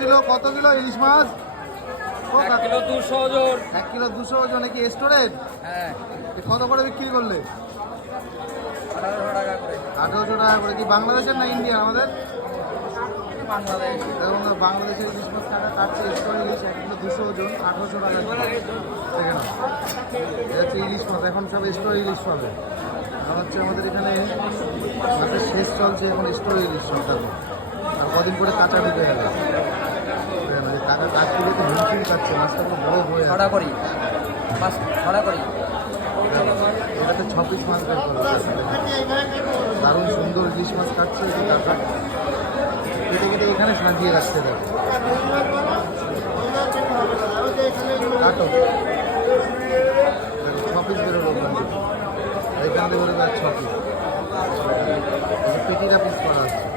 Kilo ইলিশ মাছ? 1 kilo 200 ওজন। 1 kilo 200 ওজন। কি স্টোরেজ? হ্যাঁ। কত করে বিক্রি করলে? 1800 টাকা করে। 1800 টাকা করে। কি বাংলাদেশের না ইন্ডিয়ান? আমাদের বাংলাদেশ। এবং বাংলাদেশের ইলিশ মাছ কাটছে স্টোর ইলিশ 1 কিলো 200 ওজন 1800 টাকা। দেখেন এটা হচ্ছে ইলিশ মাছ। এখন সব স্টোর ইলিশ পাবে। কারণ হচ্ছে আমাদের এখানে মাছের শেষ চলছে, এখন স্টোর ইলিশ সব থাকবে। আর কদিন করে কাঁচা ঢুকে গেলে টাকা কাজগুলো তো হিমশিম কাটছে। মাছটা পুরো বড় হয়ে ছড়া করি মাছ, ছড়া করি। এটাতে 6 পিস মাছ বের করা হয়েছে। দারুণ সুন্দর ইলিশ মাছ কাটছে। এই টাকা কেটে কেটে এখানে সাজিয়ে রাখতে হবে। কাটো 6 পিস বেরোলো ওখান থেকে। এখান থেকে বেরোবে 6 পিস। পেটিটা পিস করা আছে।